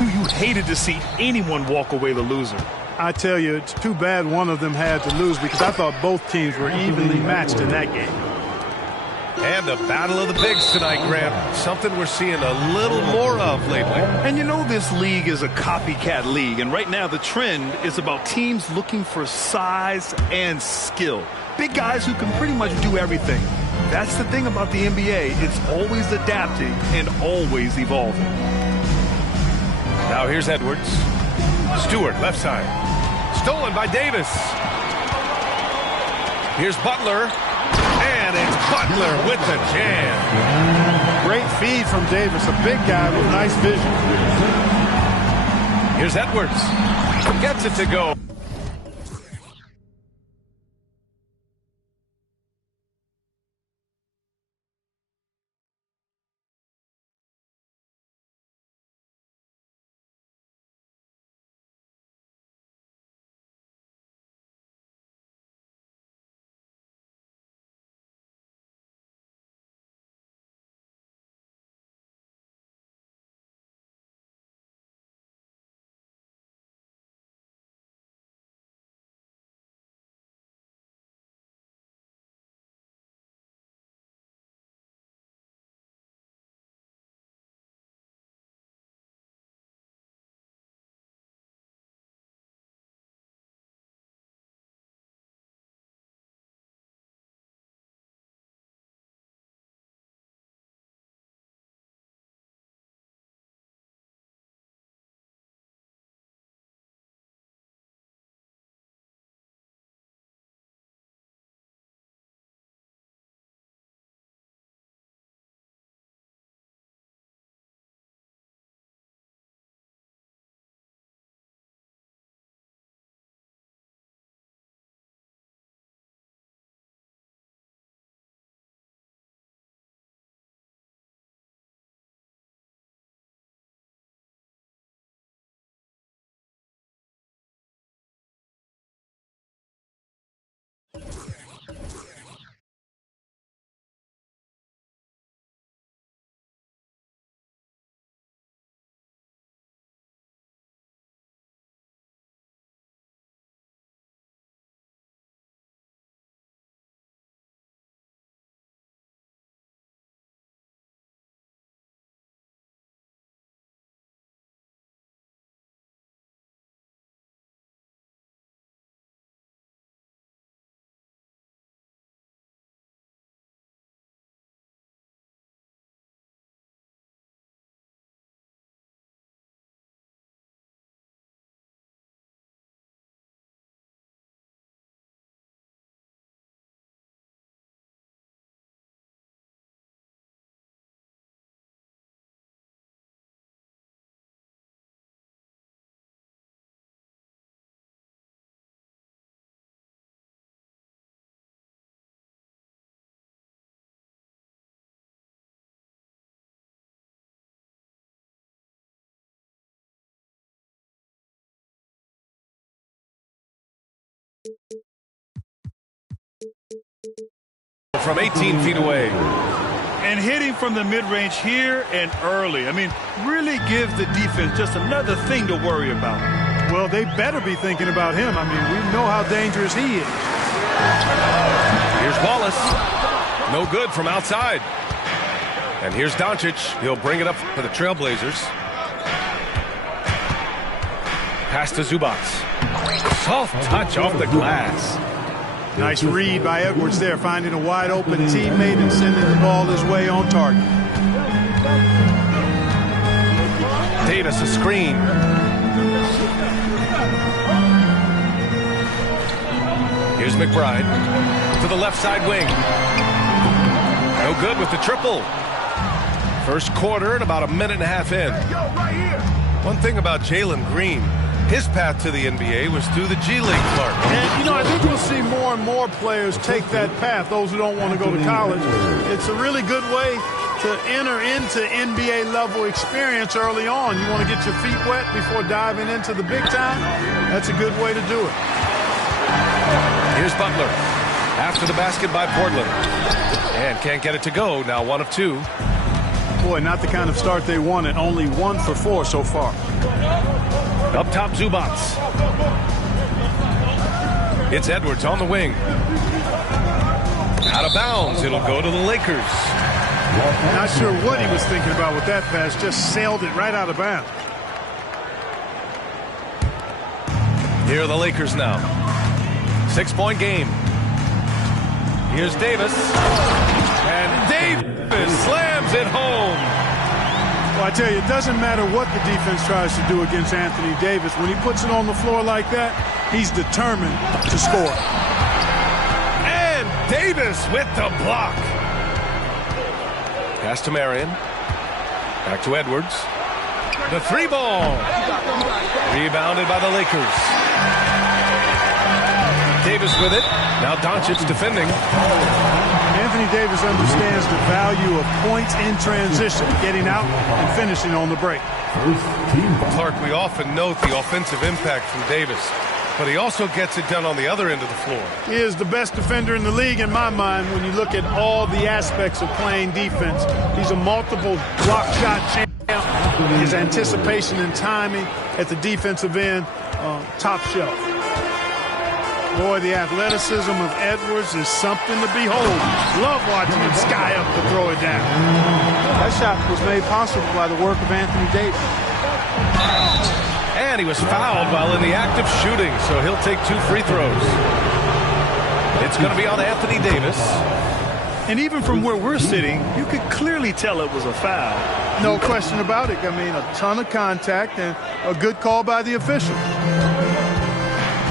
You hated to see anyone walk away the loser. I tell you, it's too bad one of them had to lose because I thought both teams were evenly matched in that game. And a battle of the bigs tonight, Grant. Something we're seeing a little more of lately. And you know this league is a copycat league, and right now the trend is about teams looking for size and skill. Big guys who can pretty much do everything. That's the thing about the NBA. It's always adapting and always evolving. Now here's Edwards. Stewart, left side. Stolen by Davis. Here's Butler. And it's Butler with the jam. Great feed from Davis, a big guy with nice vision. Here's Edwards. Gets it to go. From 18 feet away. And hitting from the mid-range here and early. I mean, really give the defense just another thing to worry about. Well, they better be thinking about him. I mean, we know how dangerous he is. Here's Wallace. No good from outside. And here's Doncic. He'll bring it up for the Trailblazers. Pass to Zubac. Soft touch off the glass. Nice read by Edwards there, finding a wide-open teammate and sending the ball his way on target. Davis, a screen. Here's McBride to the left side wing. No good with the triple. First quarter and about a minute and a half in. One thing about Jalen Green, his path to the NBA was through the G League, Clark. And, you know, I think we'll see more and more players take that path, those who don't want to go to college. It's a really good way to enter into NBA-level experience early on. You want to get your feet wet before diving into the big time? That's a good way to do it. Here's Butler. After the basket by Portland. And can't get it to go. Now 1 of 2. Boy, not the kind of start they wanted. Only 1 for 4 so far. Up top, Zubats. It's Edwards on the wing. Out of bounds. It'll go to the Lakers. Not sure what he was thinking about with that pass. Just sailed it right out of bounds. Here are the Lakers now. 6-point game. Here's Davis. And Davis slams it home. Well, I tell you, it doesn't matter what the defense tries to do against Anthony Davis. When he puts it on the floor like that, he's determined to score. And Davis with the block. Pass to Marion. Back to Edwards. The 3-ball. Rebounded by the Lakers. Davis with it. Now Doncic defending. Anthony Davis understands the value of points in transition, getting out and finishing on the break. Clark, we often note the offensive impact from Davis, but he also gets it done on the other end of the floor. He is the best defender in the league in my mind when you look at all the aspects of playing defense. He's a multiple block shot champ. His anticipation and timing at the defensive end, top shelf. Boy, the athleticism of Edwards is something to behold. Love watching him sky up to throw it down. That shot was made possible by the work of Anthony Davis. And he was fouled while in the act of shooting, so he'll take 2 free throws. It's going to be on Anthony Davis. And even from where we're sitting, you could clearly tell it was a foul. No question about it. I mean, a ton of contact and a good call by the official.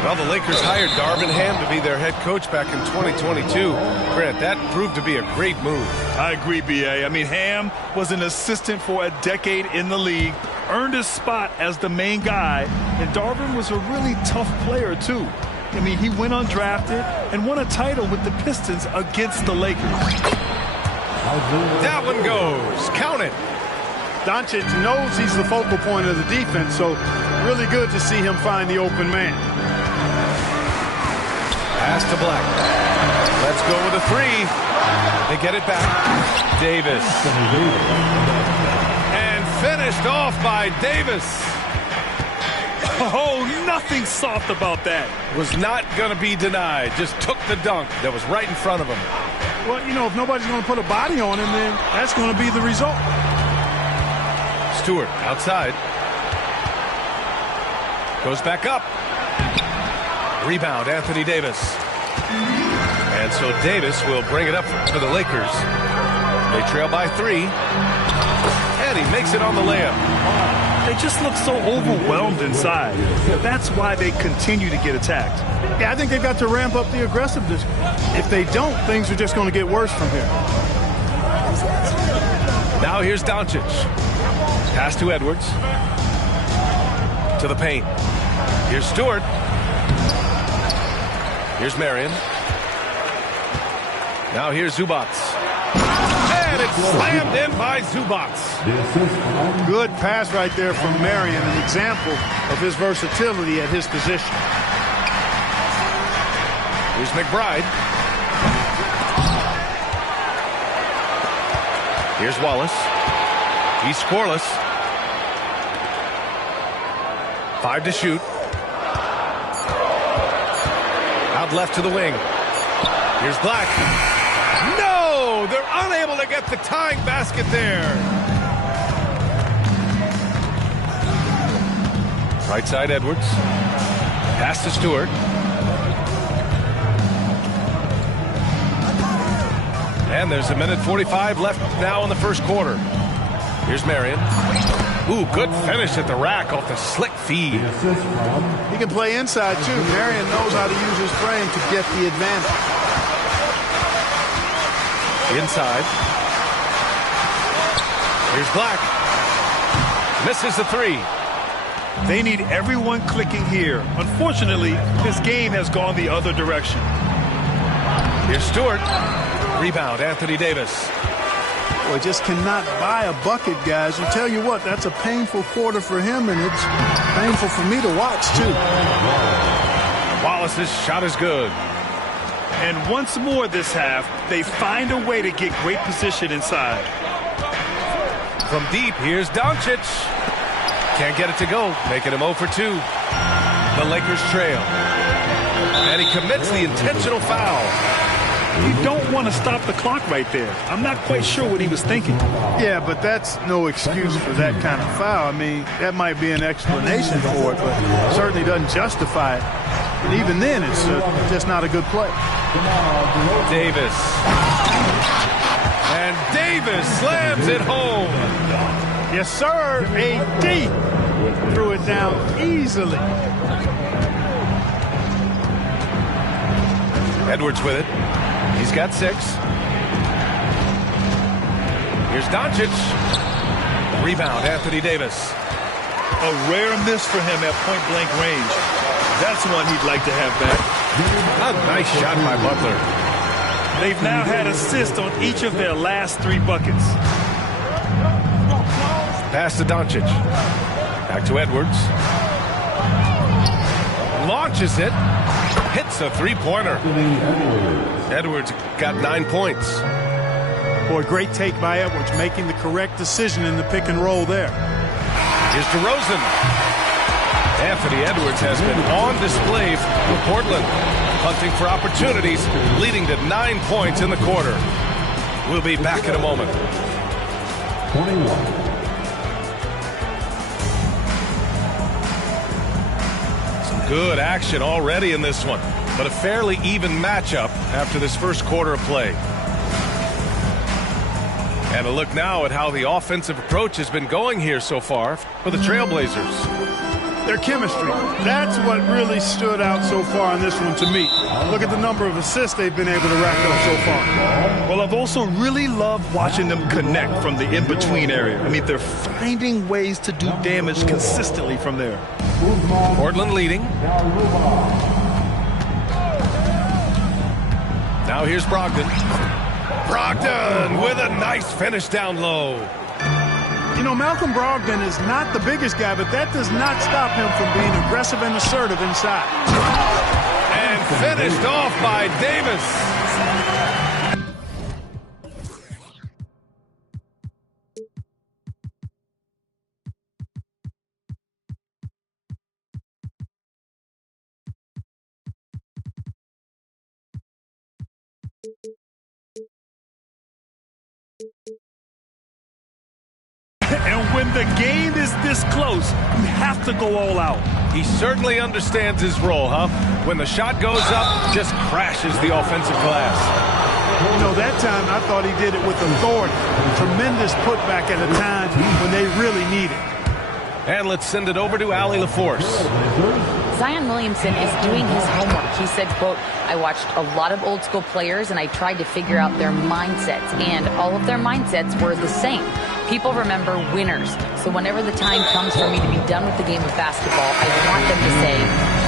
Well, the Lakers hired Darvin Ham to be their head coach back in 2022. Grant, that proved to be a great move. I agree, B.A. I mean, Ham was an assistant for a decade in the league, earned his spot as the main guy, and Darvin was a really tough player, too. I mean, he went undrafted and won a title with the Pistons against the Lakers. That one goes. Count it. Doncic knows he's the focal point of the defense, so really good to see him find the open man. Pass to Black. Let's go with a 3. They get it back. Davis. And finished off by Davis. Oh, nothing soft about that. Was not going to be denied. Just took the dunk that was right in front of him. Well, you know, if nobody's going to put a body on him, then that's going to be the result. Stewart outside. Goes back up. Rebound, Anthony Davis. And so Davis will bring it up for the Lakers. They trail by 3. And he makes it on the layup. They just look so overwhelmed inside. That's why they continue to get attacked. Yeah, I think they've got to ramp up the aggressiveness. If they don't, things are just going to get worse from here. Now here's Doncic. Pass to Edwards. To the paint. Here's Stewart. Here's Marion. Now here's Zubats. And it's slammed in by Zubats. Good pass right there from Marion, an example of his versatility at his position. Here's McBride. Here's Wallace. He's scoreless. 5 to shoot. Out left to the wing. Here's Black. No! They're unable to get the tying basket there. Right side, Edwards. Pass to Stewart. And there's 1:45 left now in the first quarter. Here's Marion. Ooh, good finish at the rack off the slick feed. He can play inside, too. Marion knows how to use his frame to get the advantage. Inside. Here's Black. Misses the 3. They need everyone clicking here. Unfortunately, his game has gone the other direction. Here's Stewart. Rebound, Anthony Davis. Boy, just cannot buy a bucket, guys. And tell you what, that's a painful quarter for him, and it's painful for me to watch, too. Wallace's shot is good. And once more this half, they find a way to get great position inside. from deep. Here's Doncic. Can't get it to go, making him 0 for 2. The Lakers trail. And he commits the intentional foul. You don't want to stop the clock right there. I'm not quite sure what he was thinking. Yeah, but that's no excuse for that kind of foul. I mean, that might be an explanation for it, but it certainly doesn't justify it. And even then, it's just not a good play. Davis. And Davis slams it home. Yes, sir. AD threw it down easily. Edwards with it. He's got 6. Here's Doncic. Rebound, Anthony Davis. A rare miss for him at point-blank range. That's one he'd like to have back. A nice shot by Butler. They've now had assists on each of their last 3 buckets. Pass to Doncic. Back to Edwards. Launches it. Hits a 3-pointer. Edwards got 9 points. Boy, great take by Edwards, making the correct decision in the pick and roll there. Here's DeRozan. Anthony Edwards has been on display for Portland, hunting for opportunities, leading to 9 points in the quarter. We'll be back in a moment. 21. Good action already in this one, but a fairly even matchup after this first quarter of play. And a look now at how the offensive approach has been going here so far for the Trailblazers. Their chemistry, that's what really stood out so far in this one to me. Look at the number of assists they've been able to rack up so far. Well, I've also really loved watching them connect from the in-between area. I mean, they're finding ways to do damage consistently from there. Portland leading. Now here's Brogdon. Brogdon with a nice finish down low. You know, Malcolm Brogdon is not the biggest guy, but that does not stop him from being aggressive and assertive inside. And finished off by Davis. And when the game is this close, you have to go all out. He certainly understands his role, huh? When the shot goes up, just crashes the offensive glass. You know, that time I thought he did it with authority. Tremendous putback at a time when they really need it. And let's send it over to Allie LaForce. Zion Williamson is doing his homework. He said, quote, I watched a lot of old school players and I tried to figure out their mindsets, and all of their mindsets were the same. People remember winners. So whenever the time comes for me to be done with the game of basketball, I want them to say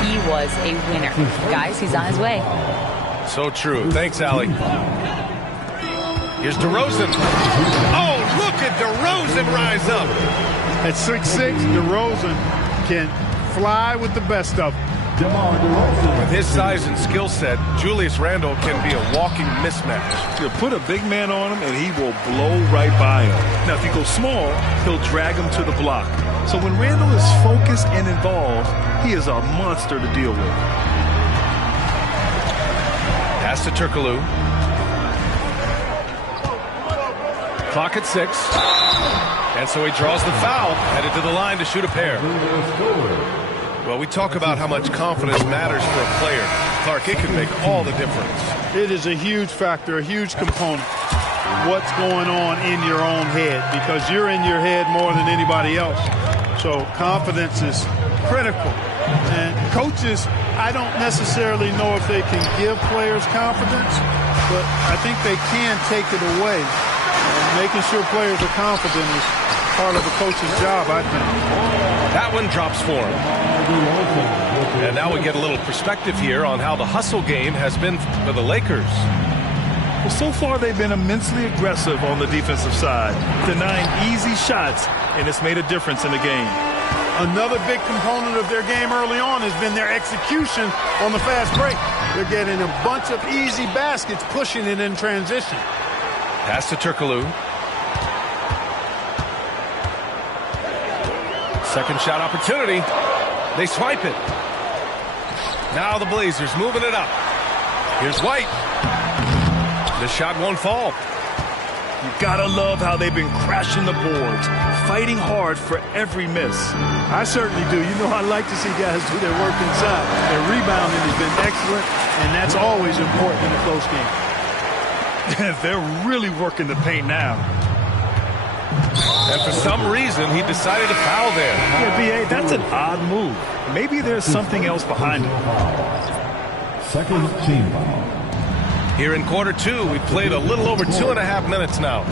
he was a winner. Guys, he's on his way. So true. Thanks, Allie. Here's DeRozan. Oh, look at DeRozan rise up. At 6'6", DeRozan can fly with the best of them. With his size and skill set, Julius Randle can be a walking mismatch. You put a big man on him, and he will blow right by him. Now, if you go small, he'll drag him to the block. So when Randle is focused and involved, he is a monster to deal with. Pass to Turkoglu. Clock at 6. And so he draws the foul, headed to the line to shoot a pair. Well, we talk about how much confidence matters for a player. Clark, it can make all the difference. It is a huge factor, a huge component. What's going on in your own head, because you're in your head more than anybody else. So confidence is critical. And coaches, I don't necessarily know if they can give players confidence, but I think they can take it away. And making sure players are confident is part of a coach's job, I think. That one drops for him. And now we get a little perspective here on how the hustle game has been for the Lakers. Well, so far they've been immensely aggressive on the defensive side, denying easy shots, and it's made a difference in the game. Another big component of their game early on has been their execution on the fast break. They're getting a bunch of easy baskets, pushing it in transition. Pass to Turkoglu. Second shot opportunity. They swipe it. Now the Blazers moving it up. Here's White. The shot won't fall. You gotta love how they've been crashing the boards, fighting hard for every miss. I certainly do. You know, I like to see guys do their work inside. Their rebounding has been excellent, and that's always important in a close game. They're really working the paint now. And for some reason, he decided to foul there. Yeah, B.A., that's an odd move. Maybe there's something else behind it. Second team foul. Here in quarter two, we've played a little over 2.5 minutes now.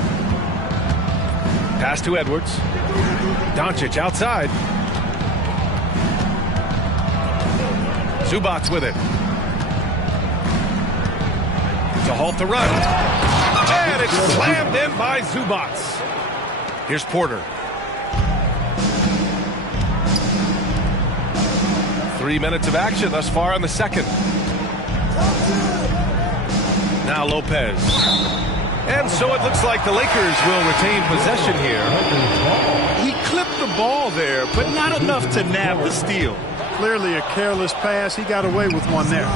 Pass to Edwards. Doncic outside. Zubac's with it. To halt the run. And it's slammed in by Zubac. Here's Porter. 3 minutes of action thus far in the second. Now Lopez. And so it looks like the Lakers will retain possession here. He clipped the ball there, but not enough to nab the steal. Clearly a careless pass. He got away with one there.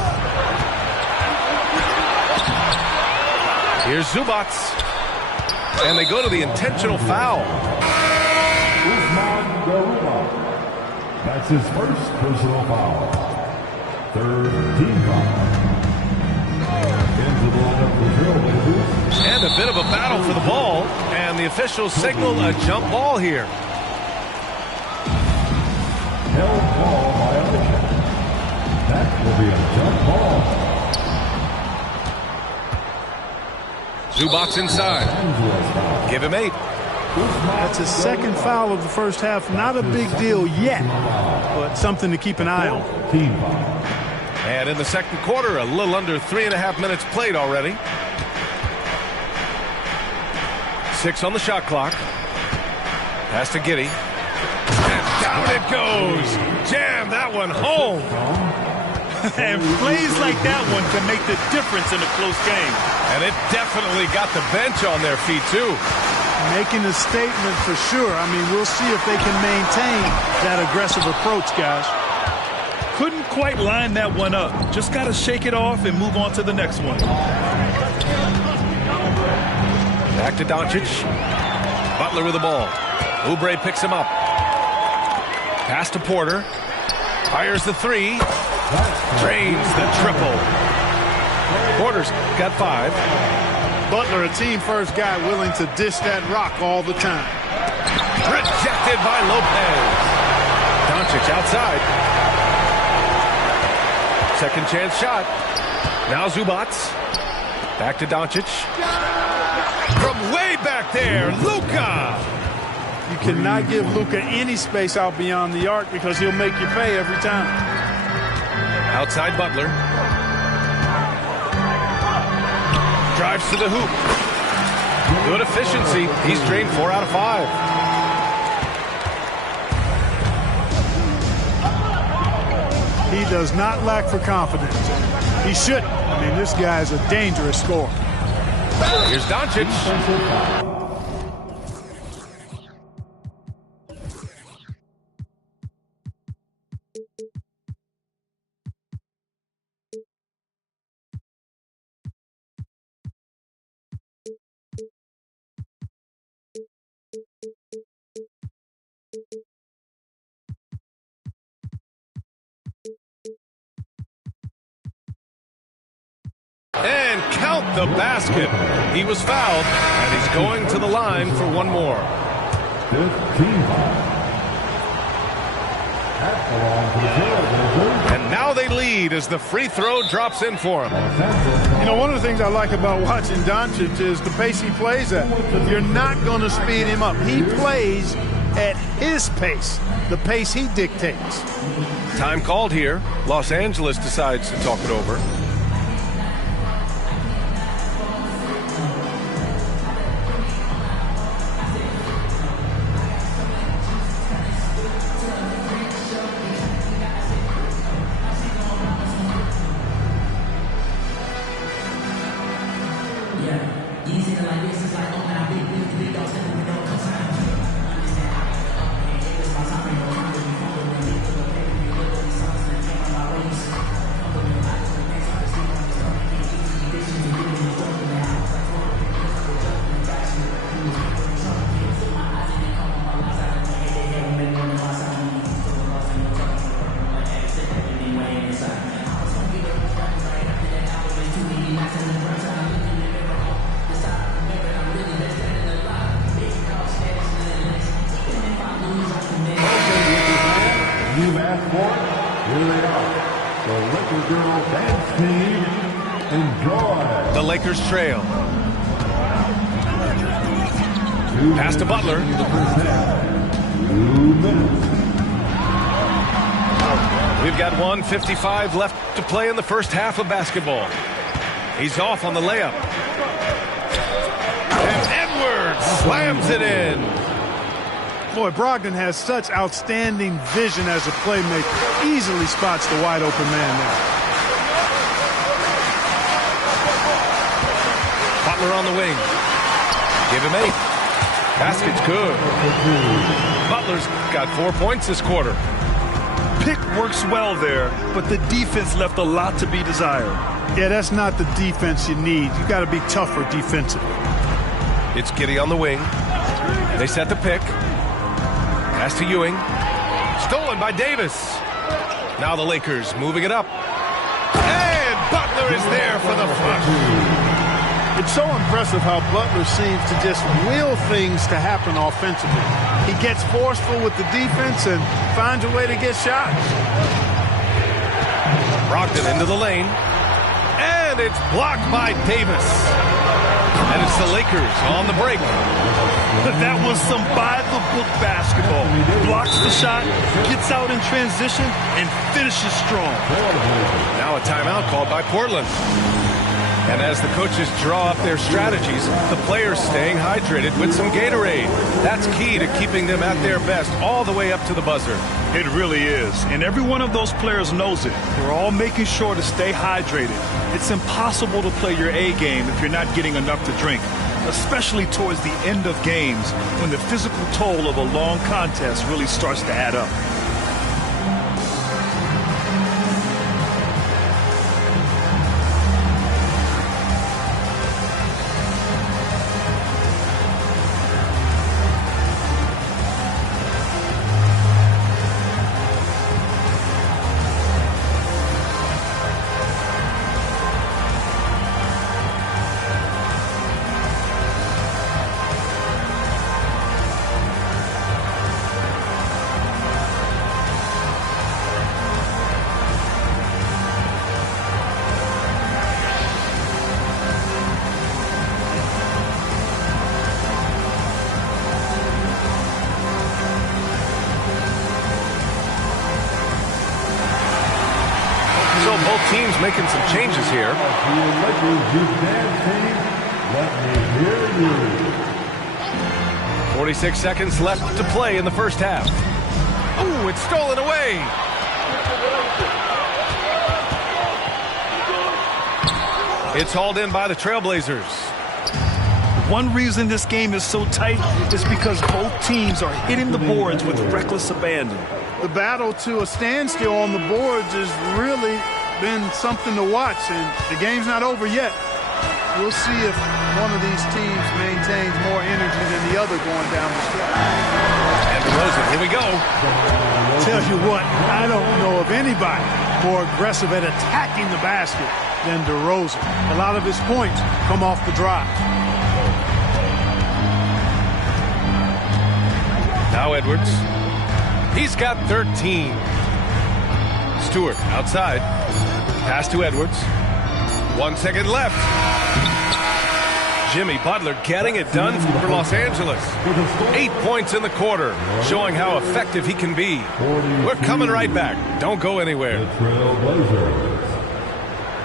Here's Zubac. And they go to the intentional foul. That's his first personal foul. Third team foul. Into the lineup for Trailblazers. And a bit of a battle for the ball. And the officials signal a jump ball here. Held ball violation. That will be a jump ball. Zubac inside. Give him 8. That's his second foul of the first half. Not a big deal yet, but something to keep an eye on. Team foul. And in the second quarter, a little under 3.5 minutes played already. 6 on the shot clock. Pass to Giddey. And down it goes. Jam that one home. And plays like that one can make the difference in a close game. And it definitely got the bench on their feet, too. Making a statement for sure. I mean, we'll see if they can maintain that aggressive approach, guys. Couldn't quite line that one up. Just got to shake it off and move on to the next one. Back to Doncic. Butler with the ball. Oubre picks him up. Pass to Porter. Fires the 3. Drains the triple. Porter's got 5. Butler, a team-first guy willing to dish that rock all the time. Rejected by Lopez. Doncic outside. Second chance shot. Now Zubac. Back to Doncic. From way back there, Luka. You cannot give Luka any space out beyond the arc because he'll make you pay every time. Outside Butler. Drives to the hoop. Good efficiency. He's drained 4 out of 5. He does not lack for confidence. He shouldn't. I mean, this guy is a dangerous scorer. Here's Doncic. And count the basket. He was fouled, and he's going to the line for one more. 15 foul. That belongs to the Trailblazers. And now they lead as the free throw drops in for him. You know, one of the things I like about watching Doncic is the pace he plays at. You're not going to speed him up. He plays at his pace, the pace he dictates. Time called here. Los Angeles decides to talk it over. you asked for it, here they are. The Laker Girl Dance Team, enjoy. The Lakers trail. Pass to Butler. 2 minutes. We've got 1:55 left to play in the first half of basketball. He's off on the layup. And Edwards slams it in. Boy, Brogdon has such outstanding vision as a playmaker. Easily spots the wide open man there. Butler on the wing. Give him 8. Basket's good. Butler's got 4 points this quarter. Pick works well there, but the defense left a lot to be desired. Yeah, that's not the defense you need. You got to be tougher defensively. It's Giddey on the wing. They set the pick. Pass to Ewing. Stolen by Davis. Now the Lakers moving it up. And Butler is there for the flush. It's so impressive how Butler seems to just will things to happen offensively. He gets forceful with the defense and finds a way to get shots. Brogdon into the lane. And it's blocked by Davis. And it's the Lakers on the break. That was some by-the-book basketball. Blocks the shot, gets out in transition, and finishes strong. Now a timeout called by Portland. And as the coaches draw up their strategies, the players staying hydrated with some Gatorade. That's key to keeping them at their best all the way up to the buzzer. It really is. And every one of those players knows it. We're all making sure to stay hydrated. It's impossible to play your A game if you're not getting enough to drink, especially towards the end of games when the physical toll of a long contest really starts to add up. Both teams making some changes here. 46 seconds left to play in the first half. Ooh, it's stolen away. It's hauled in by the Trailblazers. One reason this game is so tight is because both teams are hitting the boards with reckless abandon. The battle to a standstill on the boards has really been something to watch, and the game's not over yet. We'll see if one of these teams maintains more energy than the other going down the stretch. And DeRozan, here we go. Tell you what, I don't know of anybody more aggressive at attacking the basket than DeRozan. A lot of his points come off the drive. Now Edwards. He's got 13. Stewart outside. Pass to Edwards. 1 second left. Jimmy Butler getting it done for Los Angeles. 8 points in the quarter, showing how effective he can be. We're coming right back. Don't go anywhere. The Trailblazers,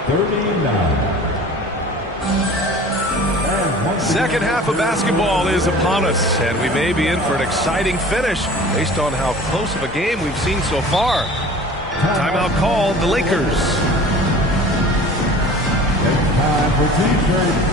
39. Second half of basketball is upon us, and we may be in for an exciting finish based on how close of a game we've seen so far. Timeout called the Lakers. Time for team training.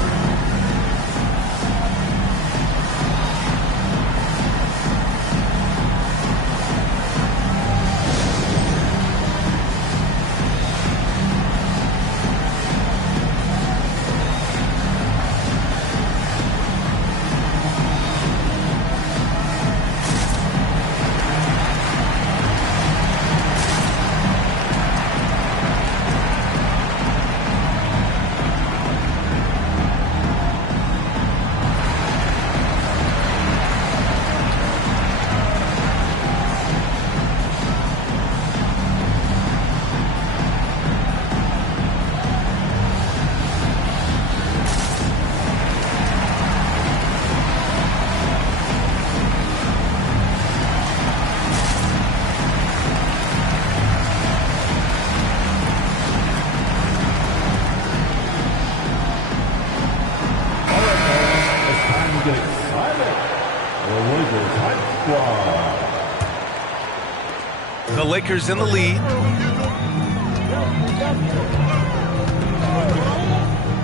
Lakers in the lead.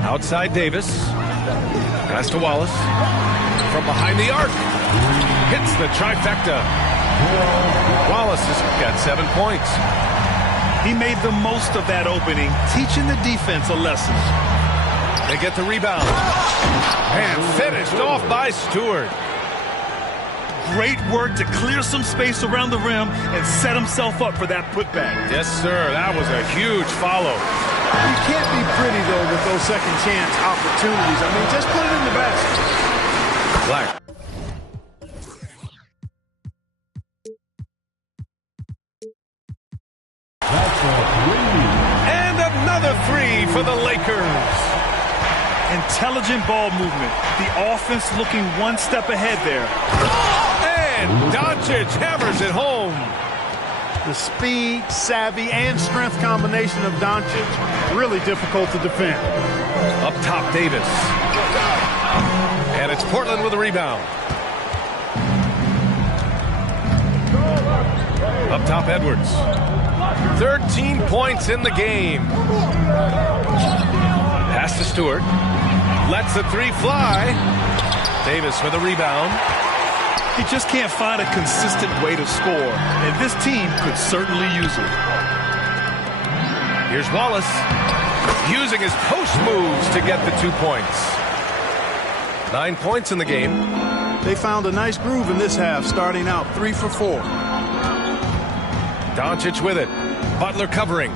Outside Davis. Pass to Wallace. From behind the arc. Hits the trifecta. Wallace has got 7 points. He made the most of that opening, teaching the defense a lesson. They get the rebound. And finished off by Stewart. Great work to clear some space around the rim and set himself up for that putback. Yes, sir. That was a huge follow. You can't be pretty, though, with those second chance opportunities. I mean, just put it in the basket. Black. And another three for the Lakers. Intelligent ball movement. The offense looking one step ahead there. And Doncic hammers it home. The speed, savvy, and strength combination of Doncic, really difficult to defend. Up top, Davis. And it's Portland with a rebound. Up top, Edwards. 13 points in the game. Pass to Stewart. Lets the three fly. Davis with a rebound. He just can't find a consistent way to score, and this team could certainly use it. Here's Wallace, using his post moves to get the 2 points. 9 points in the game. They found a nice groove in this half, starting out 3 for 4. Doncic with it. Butler covering.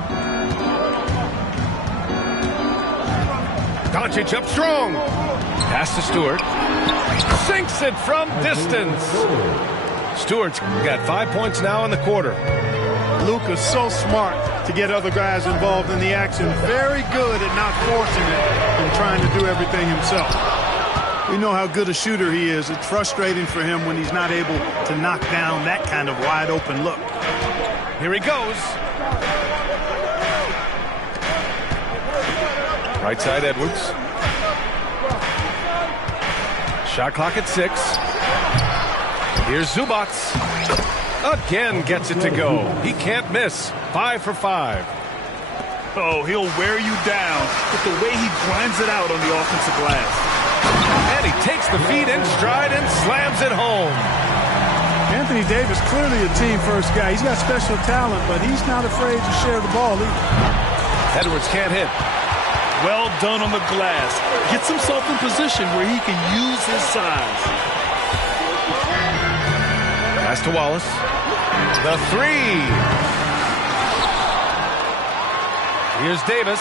Doncic up strong. Pass to Stewart. Sinks it from distance. Stewart's got 5 points now in the quarter. Luka's so smart to get other guys involved in the action. Very good at not forcing it and trying to do everything himself. We know how good a shooter he is. It's frustrating for him when he's not able to knock down that kind of wide open look. Here he goes. Right side, Edwards. Shot clock at 6. Here's Zubac. Again gets it to go. He can't miss. 5 for 5. Oh, he'll wear you down with the way he grinds it out on the offensive glass. And he takes the feed in stride and slams it home. Anthony Davis, clearly a team-first guy. He's got special talent, but he's not afraid to share the ball either. Edwards can't hit. Well done on the glass. Gets himself in position where he can use his size. Pass to Wallace. The three. Here's Davis.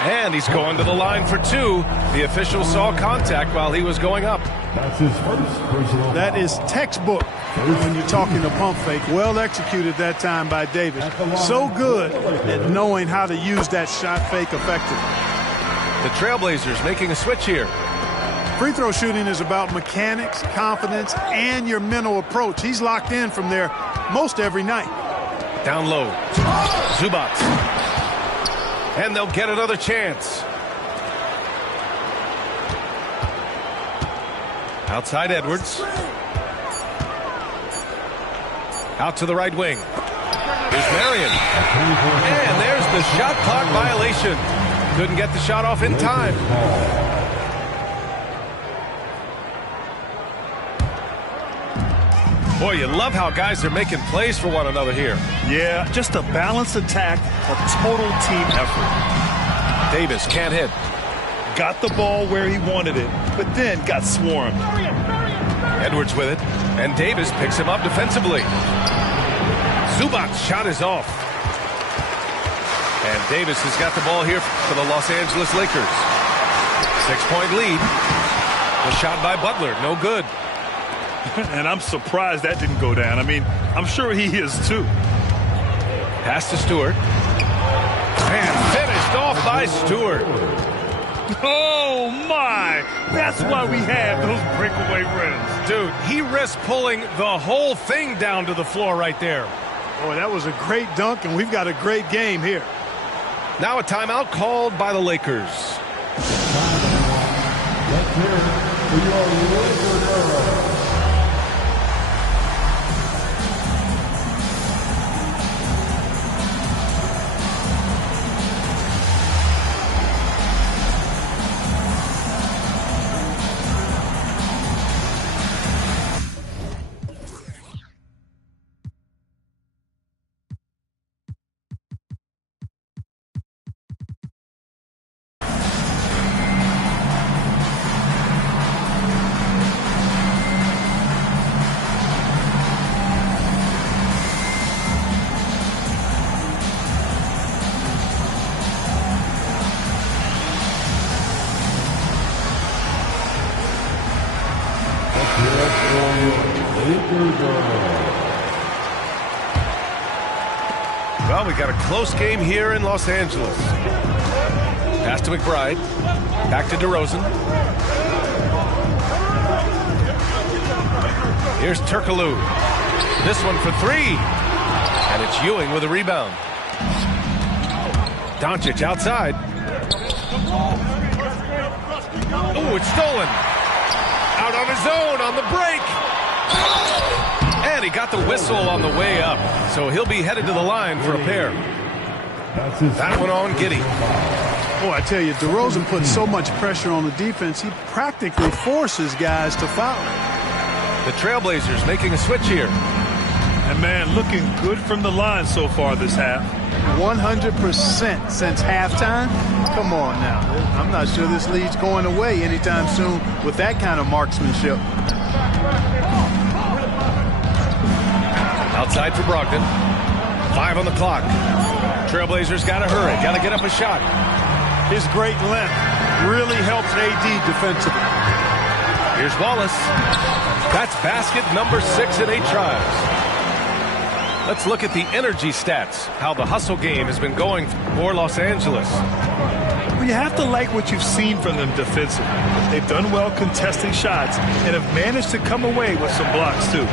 And he's going to the line for 2. The official saw contact while he was going up. That's his first personal. That is textbook when you're talking a pump fake. Well executed that time by Davis. So good at knowing how to use that shot fake effectively. The Trailblazers making a switch here. Free throw shooting is about mechanics, confidence, and your mental approach. He's locked in from there most every night. Down low. Zubac. And they'll get another chance. Outside Edwards. Out to the right wing. Here's Marion. And there's the shot clock violation. Couldn't get the shot off in time. Boy, you love how guys are making plays for one another here. Yeah, just a balanced attack, a total team effort. Davis can't hit. Got the ball where he wanted it, but then got swarmed. Edwards with it, and Davis picks him up defensively. Zubac's shot is off. And Davis has got the ball here for the Los Angeles Lakers. 6-point lead. The shot by Butler, no good. And I'm surprised that didn't go down. I mean, I'm sure he is too. Pass to Stewart. And finished off by Stewart. Oh, my! That's why we have those breakaway rims. Dude, he risked pulling the whole thing down to the floor right there. Boy, that was a great dunk, and we've got a great game here. Now a timeout called by the Lakers. Let's hear it for your Laker era. Well, we got a close game here in Los Angeles. Pass to McBride. Back to DeRozan. Here's Turkoglu. This one for three. And it's Ewing with a rebound. Doncic outside. Oh, it's stolen. Out on his own on the break. And he got the whistle on the way up. So he'll be headed to the line for a pair. That one on Giddey. Oh, I tell you, DeRozan puts so much pressure on the defense, he practically forces guys to foul. The Trailblazers making a switch here. And, man, looking good from the line so far this half. 100% since halftime? Come on now. I'm not sure this lead's going away anytime soon with that kind of marksmanship. Outside for Brogdon. 5 on the clock. Trailblazers got to hurry. Got to get up a shot. His great length really helps AD defensively. Here's Wallace. That's basket number 6 in 8 tries. Let's look at the energy stats, how the hustle game has been going for Los Angeles. Well, you have to like what you've seen from them defensively. They've done well contesting shots and have managed to come away with some blocks, too.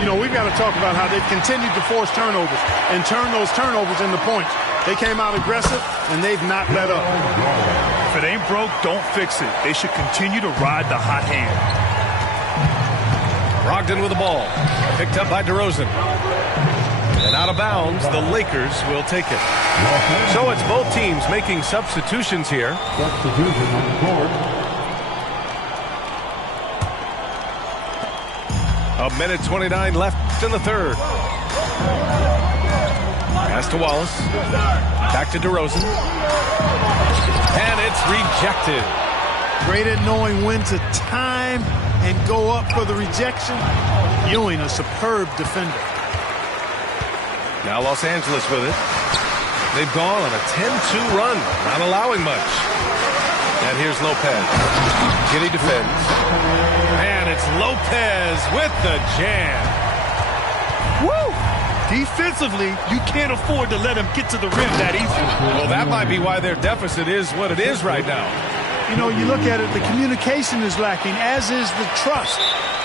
You know, we've got to talk about how they've continued to force turnovers and turn those turnovers into points. They came out aggressive, and they've not let up. If it ain't broke, don't fix it. They should continue to ride the hot hand. Brogdon with the ball. Picked up by DeRozan. And out of bounds, the Lakers will take it. So it's both teams making substitutions here. Substitution on the court. A minute 29 left in the third. Pass to Wallace. Back to DeRozan. And it's rejected. Great at knowing when to time and go up for the rejection. Ewing, a superb defender. Now Los Angeles with it. They've gone on a 10-2 run, not allowing much. And here's Lopez. Giddey defends. And it's Lopez with the jam. Woo! Defensively, you can't afford to let him get to the rim that easily. Well, that might be why their deficit is what it is right now. You know, you look at it, the communication is lacking, as is the trust.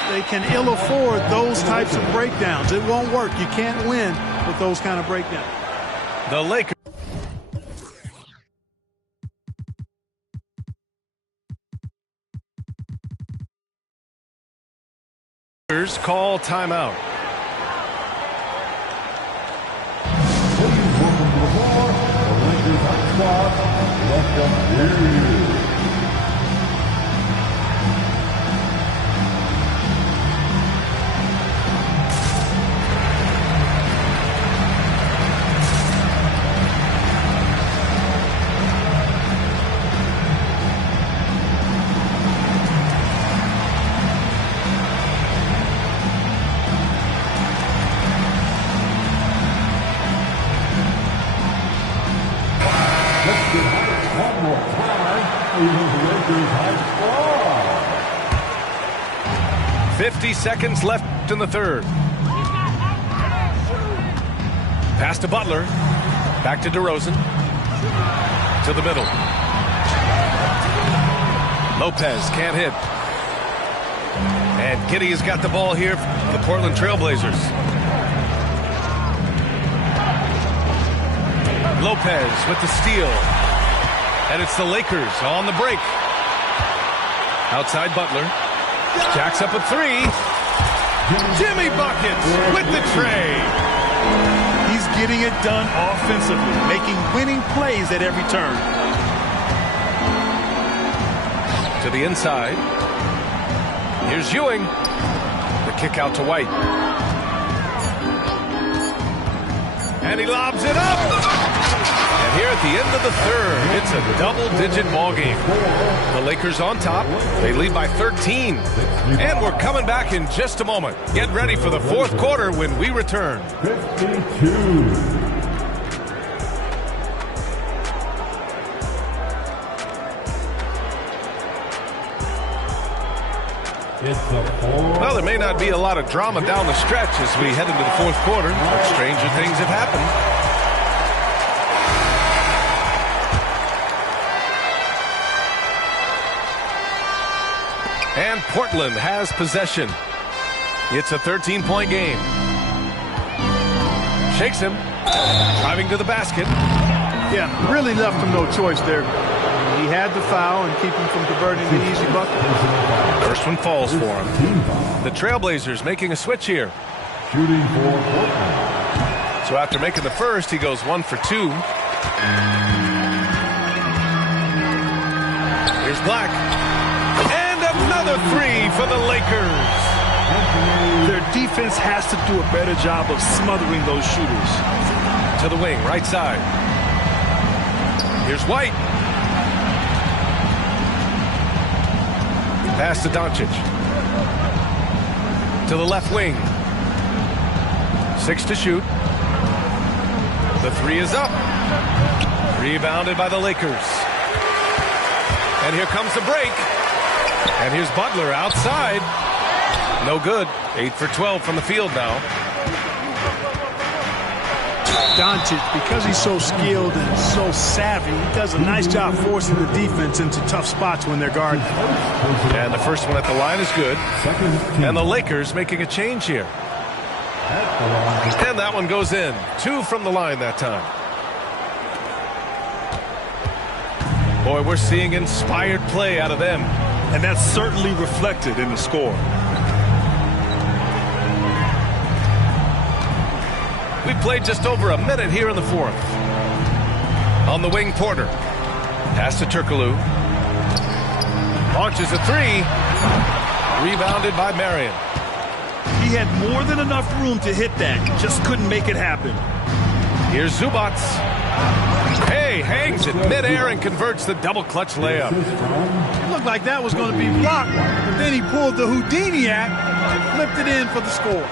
They can ill afford those types of breakdowns. It won't work. You can't win with those kind of breakdowns. The Lakers call timeout. Please welcome to the floor, the Lakers hot squad, welcome you. 50 seconds left in the third. Pass to Butler. Back to DeRozan. To the middle. Lopez can't hit. And Giddey has got the ball here for the Portland Trailblazers. Lopez with the steal. And it's the Lakers on the break. Outside Butler. Jacks up a three. Jimmy buckets with the trade. He's getting it done offensively, making winning plays at every turn. To the inside. Here's Ewing. The kick out to White. And he lobs it up. And here at the end of the third, it's a double-digit ball game. The Lakers on top. They lead by 13. And we're coming back in just a moment. Get ready for the fourth quarter when we return. 52. Well, there may not be a lot of drama down the stretch as we head into the fourth quarter, but stranger things have happened. And Portland has possession. It's a 13-point game. Shakes him. Driving to the basket. Yeah, really left him no choice there. He had to foul and keep him from converting the easy bucket. First one falls for him. The Trailblazers making a switch here. Shooting for Portland. So after making the first, he goes 1 for 2. Here's Black. And another 3 for the Lakers. Their defense has to do a better job of smothering those shooters. To the wing, right side. Here's White. Pass to Doncic. To the left wing. 6 to shoot. The 3 is up. Rebounded by the Lakers. And here comes the break. And here's Butler outside. No good. 8 for 12 from the field now. Doncic, because he's so skilled and so savvy, he does a nice job forcing the defense into tough spots when they're guarding. And the first one at the line is good. And the Lakers making a change here. And that one goes in. 2 from the line that time. Boy, we're seeing inspired play out of them. And that's certainly reflected in the score. We played just over a minute here in the fourth. On the wing, Porter. Pass to Turkoglu. Launches a 3. Rebounded by Marion. He had more than enough room to hit that. Just couldn't make it happen. Here's Zubats. Hey, hangs it midair and converts the double clutch layup. It looked like that was going to be blocked, but then he pulled the Houdini act and flipped it in for the score.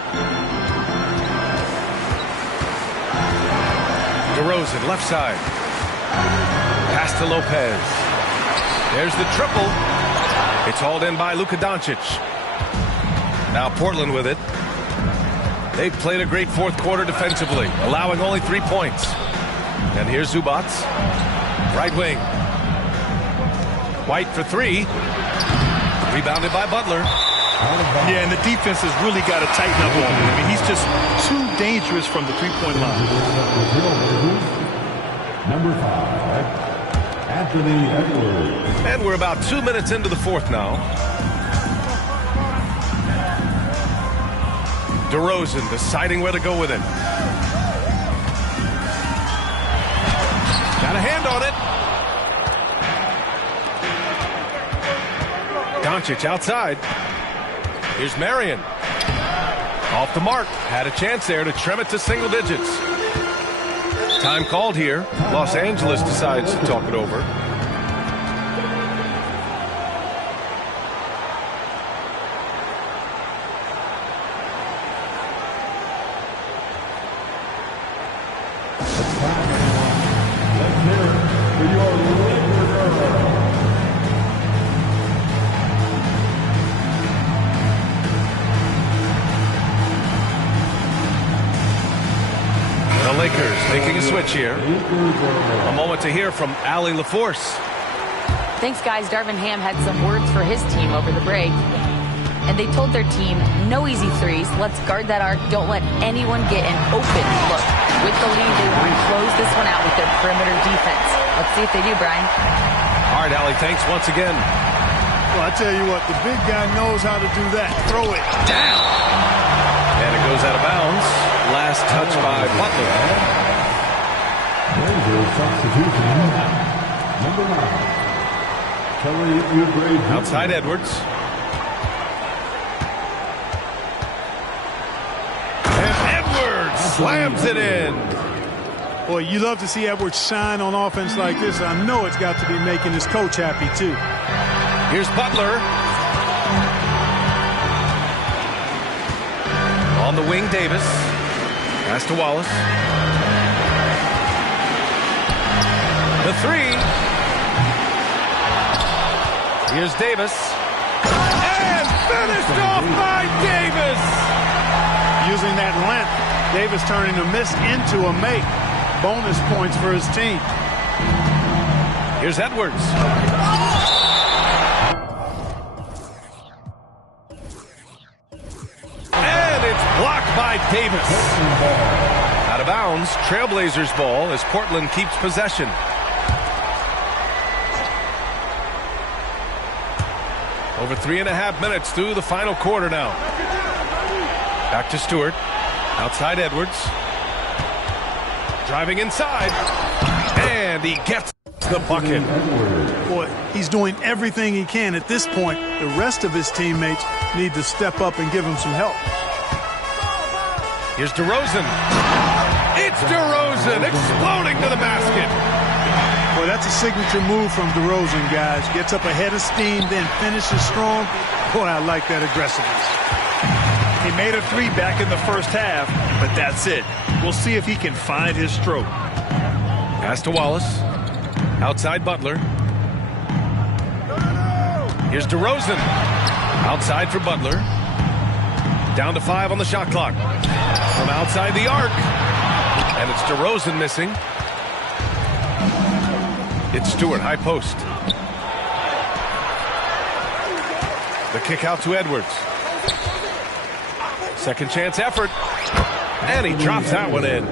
DeRozan, left side. Pass to Lopez. There's the triple. It's hauled in by Luka Doncic. Now Portland with it. They've played a great fourth quarter defensively, allowing only 3 points. And here's Zubats. Right wing. White for 3. Rebounded by Butler. Yeah, and the defense has really got to tighten up on him. I mean, he's just too dangerous from the three-point line. Number 5, Anthony Edwards. And we're about 2 minutes into the fourth now. DeRozan deciding where to go with it. Got a hand on it. Doncic outside. Here's Marion. Off the mark. Had a chance there to trim it to single digits. Time called here. Los Angeles decides to talk it over. Let's hear it for your Lakers. The Lakers making a switch here. A moment to hear from Allie LaForce. Thanks, guys. Darvin Ham had some words for his team over the break. And they told their team, no easy threes. Let's guard that arc. Don't let anyone get an open look. With the lead, they want to close this one out with their perimeter defense. Let's see if they do, Brian. All right, Allie, thanks once again. Well, I tell you what, the big guy knows how to do that. Throw it down. And it goes out of bounds. Last touch by Butler. There's a substitution. Number 9, Kelly Oubre. Outside Edwards. And Edwards slams it in. Boy, you love to see Edwards shine on offense like this. I know it's got to be making his coach happy, too. Here's Butler. On the wing, Davis. Pass to Wallace. The 3. Here's Davis. And finished off by Davis. Using that length, Davis turning a miss into a make. Bonus points for his team. Here's Edwards. by Davis. Out of bounds, Trailblazers ball as Portland keeps possession. Over 3.5 minutes through the final quarter now. Back to Stewart. Outside Edwards. Driving inside. And he gets the bucket. Boy, he's doing everything he can at this point. The rest of his teammates need to step up and give him some help. Here's DeRozan. It's DeRozan exploding to the basket. Boy, that's a signature move from DeRozan, guys. Gets up ahead of steam, then finishes strong. Boy, I like that aggressiveness. He made a three back in the first half, but that's it. We'll see if he can find his stroke. Pass to Wallace. Outside Butler. Here's DeRozan. Outside for Butler. Down to 5 on the shot clock. From outside the arc. And it's DeRozan missing. It's Stewart, high post. The kick out to Edwards. Second chance effort. And he drops that one in.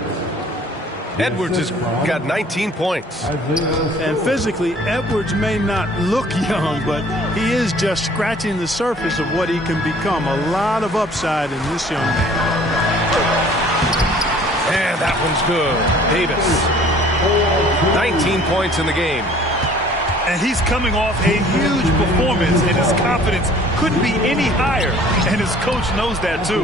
Edwards has got 19 points. And physically, Edwards may not look young, but he is just scratching the surface of what he can become. A lot of upside in this young man. And that one's good. Davis. 19 points in the game. And he's coming off a huge performance, and his confidence couldn't be any higher. And his coach knows that, too.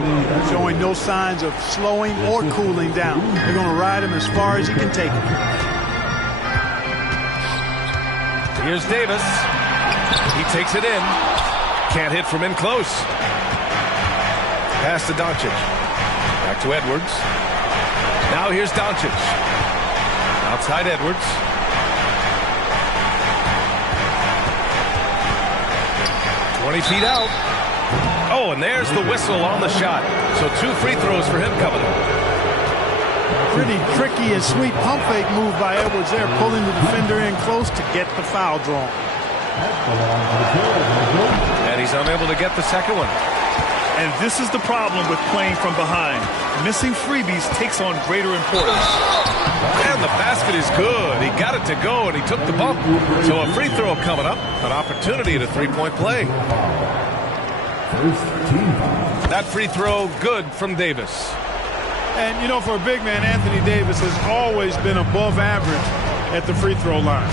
Showing no signs of slowing or cooling down. They're going to ride him as far as he can take him. Here's Davis. He takes it in. Can't hit from in close. Pass to Doncic. Back to Edwards. Now here's Doncic. Outside Edwards. 20 feet out. Oh, and there's the whistle on the shot. So 2 free throws for him coming up. Pretty tricky and sweet pump fake move by Edwards there, pulling the defender in close to get the foul drawn. And he's unable to get the second one. And this is the problem with playing from behind. Missing freebies takes on greater importance. And the basket is good. He got it to go, and he took the bump. So a free throw coming up. An opportunity at a three-point play. That free throw good from Davis. And, you know, for a big man, Anthony Davis has always been above average at the free throw line.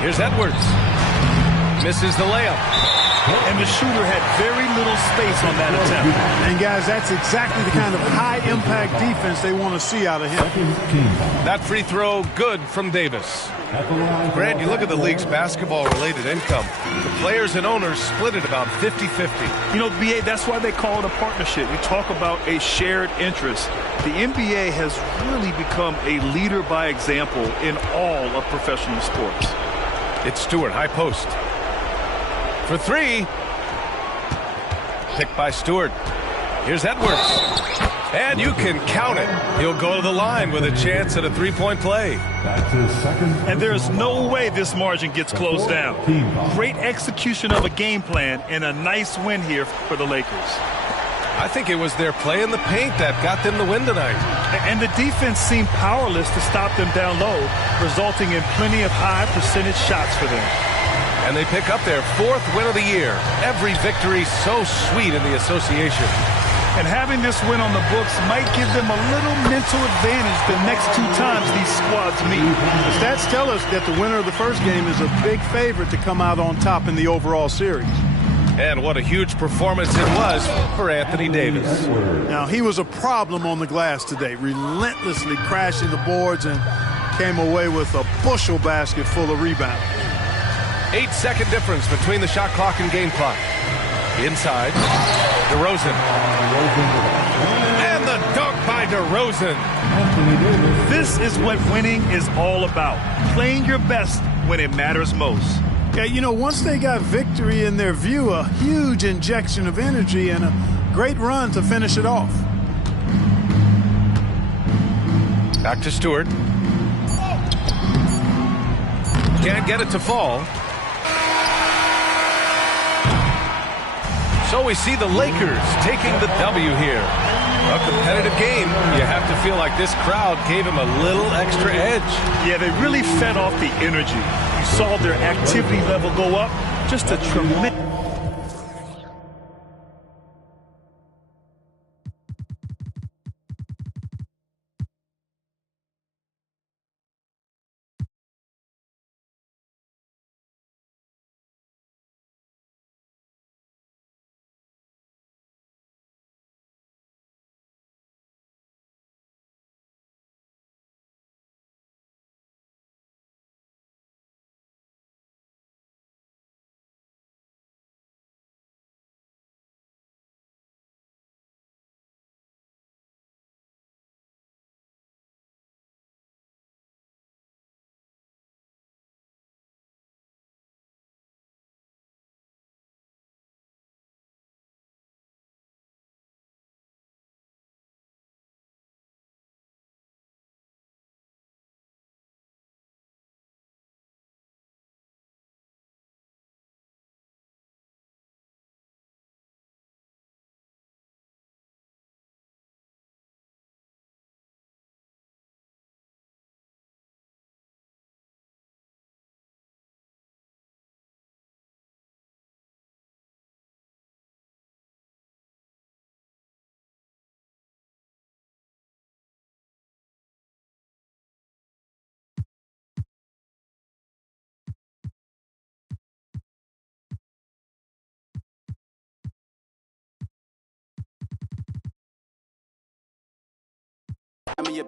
Here's Edwards. Misses the layup. And the shooter had very little space on that attempt. And, guys, that's exactly the kind of high-impact defense they want to see out of him. That free throw good from Davis. Grant, you look at the league's basketball-related income. The players and owners split it about 50-50. You know, BA, that's why they call it a partnership. You talk about a shared interest. The NBA has really become a leader by example in all of professional sports. It's Stewart, high post. For 3. Picked by Stewart. Here's Edwards. And you can count it. He'll go to the line with a chance at a three-point play. And there's no way this margin gets closed down. Great execution of a game plan and a nice win here for the Lakers. I think it was their play in the paint that got them the win tonight. And the defense seemed powerless to stop them down low, resulting in plenty of high percentage shots for them. And they pick up their 4th win of the year. Every victory so sweet in the association. And having this win on the books might give them a little mental advantage the next 2 times these squads meet. The stats tell us that the winner of the first game is a big favorite to come out on top in the overall series. And what a huge performance it was for Anthony Davis. Now, he was a problem on the glass today, relentlessly crashing the boards and came away with a bushel basket full of rebounds. 8-second difference between the shot clock and game clock. Inside, DeRozan. And the dunk by DeRozan. This is what winning is all about. Playing your best when it matters most. Yeah, you know, once they got victory in their view, a huge injection of energy and a great run to finish it off. Back to Stewart. Can't get it to fall. So we see the Lakers taking the W here. A competitive game. You have to feel like this crowd gave him a little extra edge. Yeah, they really fed off the energy. You saw their activity level go up. Just a tremendous... I mean,